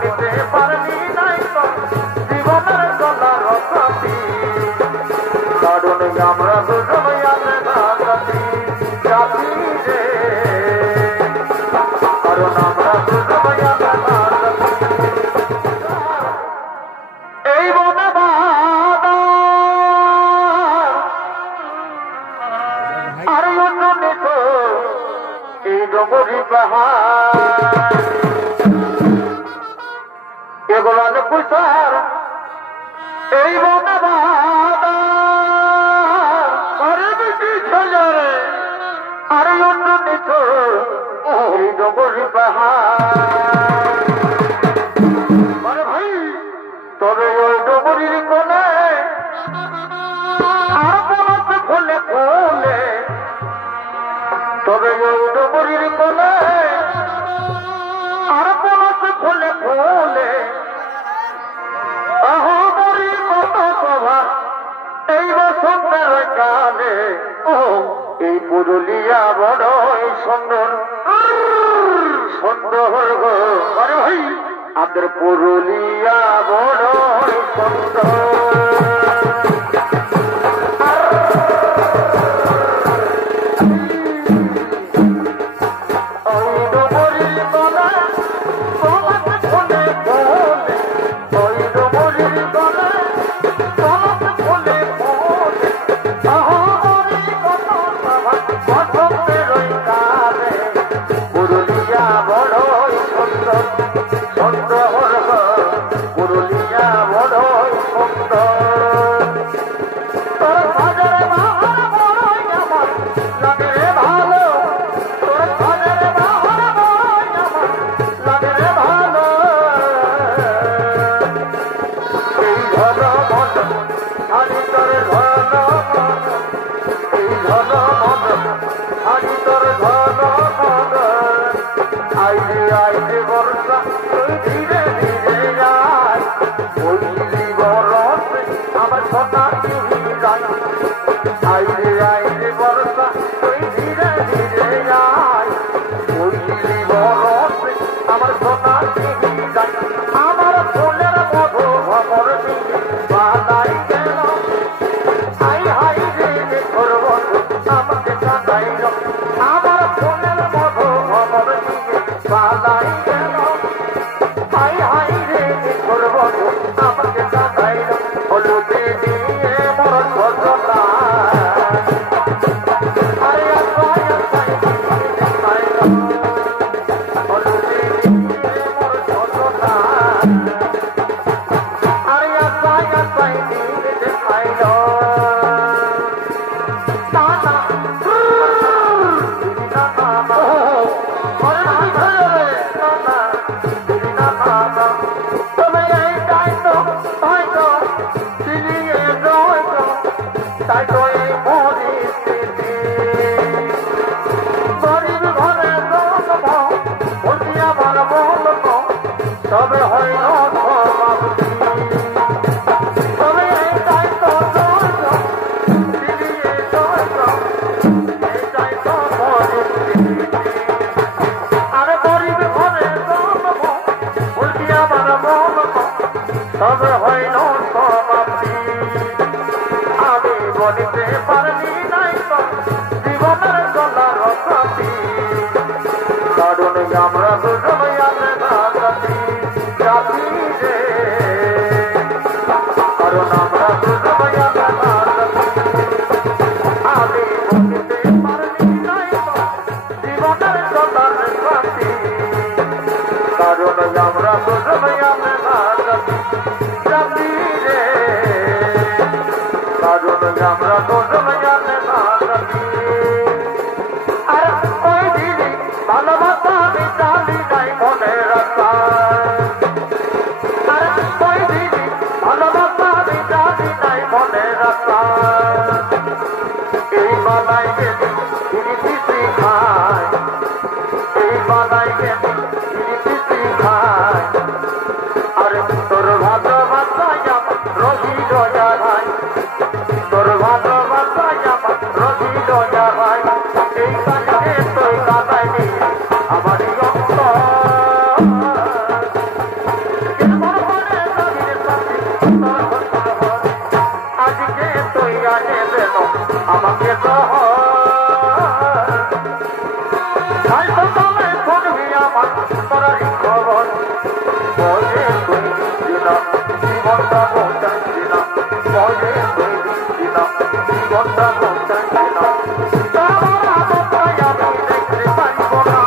বলিতে পারবি নাই তো জীবনের গলার সাথী কারণ আমরা দুজন জাতি জাতি রে কারণ আমরা দুজন এই বনে আর অন্যনিত এই ডগরি পাহাড় এগুলো পুষার এই বনে আর অন্যনিত এই ডগরি পাহাড় ভাই তবে ওই ডগরির কোলে ফলে ফলে তবে ওই ডগরির কোলে আর পলস ফলে ফলে আহমরির মতো সভা এই বসন্তের কালে ও এই পুরুলিয়া বড়ই সুন্দর সুন্দর গো আরে ভাই আমাদের পুরুলিয়া বড়ই সুন্দর ধীরে ধীরে যায় ওই বরস আমার সোনা চুরি যায় আইরে আইরে বরসা ওই ধীরে ধীরে যায় ওই বরস আমার সোনা চুরি যায় আমার ফুলের মধু ভমর দিয়ে বালাই গেল হাই হাই রে করব আমাকে কাঁদাইল আমার ফুলের মধু ভমর দিয়ে বালাই গেল হাই হাই রে করব আমাকে কাঁদাইল হলুদে দিয়ে মর ঘটনা আরে আসাই আসাই দেখাইল হলুদে দিয়ে মর ঘটনা আরে আসাই আসাই দেখাইল তাই তো এই পরিস্থিতি গরিব ঘরে জন্ম বলছি আমার বলব তবে হয় না সমাপ্তি তবে এই দায়িত্ব এটাই তো পরিস্থিতি আরে গরিব ঘরে জন্ম বলছি আমার বলব তবে হয় না সমাপ্তি আমি বলিতে পারবি নাই তো জীবনের গলার সাথী কারণ আমরা দুজন জাতি জাতি রে কারণ আমরা দুজন আমি বলিতে পারবি নাই তো জীবনের গলার সাথী কারণ আমরা দুজন জাতি রে কারণ আমরা দুজন আর ওই দিদি ভালোবাসা আমি জানি নাই মনে রাখা আর ওই দিদি ভালোবাসা আমি জানি নাই মনে রাখা এই বালাই গেলি তিনি পিসি খায় এই বালাই গেলি তিনি পিসি খায় আরে তোর ভালো কে তো তাই তো তবে শুনবি আমার তোরাই খবর বলে তুই দিচ্ছি না জীবনটা বোঝাচ্ছি না বলে তুই দিচ্ছি না জীবনটা বোঝাচ্ছি না আমার আদতায় আমি দেখতে পারব না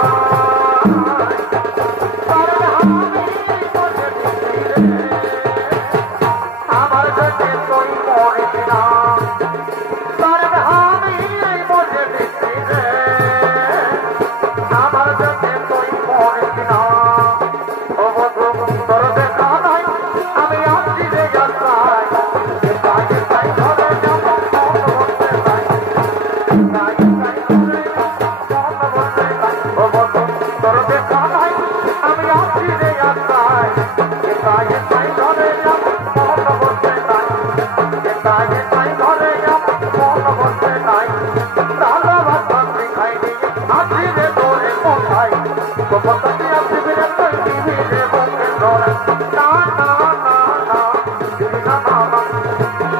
আমার কাছে তুই মরিস না তার আমি মরে দিচ্ছি রে আমার কাছে তুই মরিস না ও বধু তোর দেখা নাই আমি আসছি রে যাত্রায় তাই তাই ধরে যাব মন বসে তাই তাই তাই ধরে মন বসে তাই ও বধু তোর দেখা নাই আমি আসছি রে যাত্রায় তাই তাই ধরে যাব মন বসে তাই তাই তাই ধরে যাব মন বসে তাই তাহলে ভাবি খাইনি আসছি রে তোরে কোথায় তো পতাকি আসছি রে তুই দিবি রে বকে ধরে না না না না দিবি না না না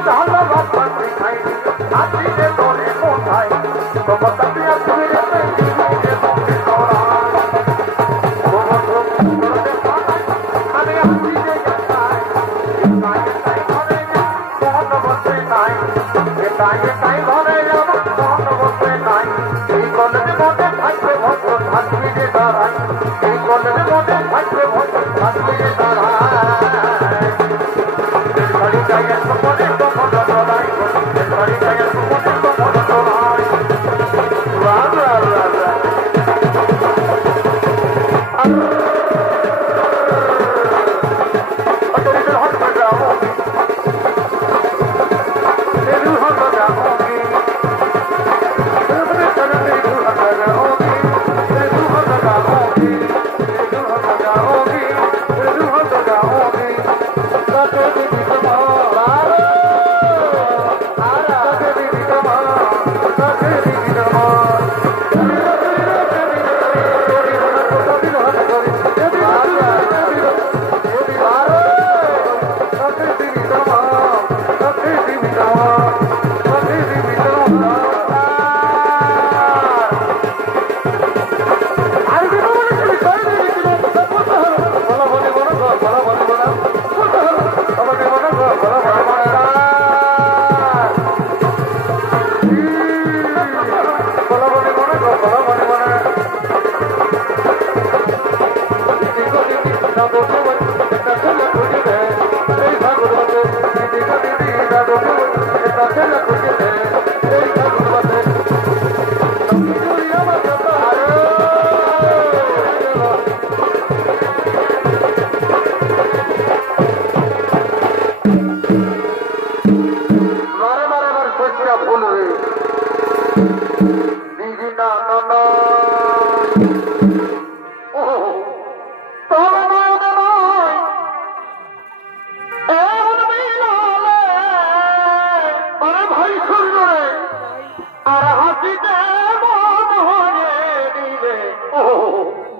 তাহলে ভাবি খাইনি আসছি রে তোরে কোথায় তো পতাকি আসছি রে তুই দিবি রে বকে ধরে আমি আসছি রে যাত্রায় তাই তাই ধরে যাব মন বসে তাই তাই তাই ঘরে যাব মন বসে তাই এই কলের মধ্যে থাকবে ভদ্র থাকবি রে দাঁড়াই এই কলের মধ্যে থাকবে ভদ্র থাকবি রে দাঁড়াই বাড়ি যাই একটু পরে তো মন চলাই বাড়ি যাই একটু পরে তো মন চলাই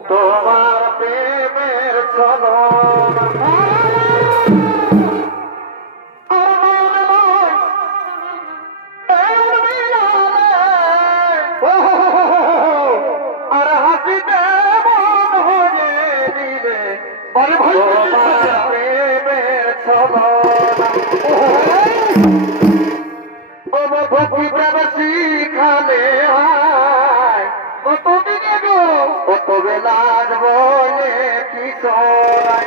তোমার প্রেমের চলো আর হাসিতে মন হয়ে দিলে প্রেমের চলো ভক্তি প্রেম শিখালে হয় কতদিনে গো কত বেলার বলে কি চলাই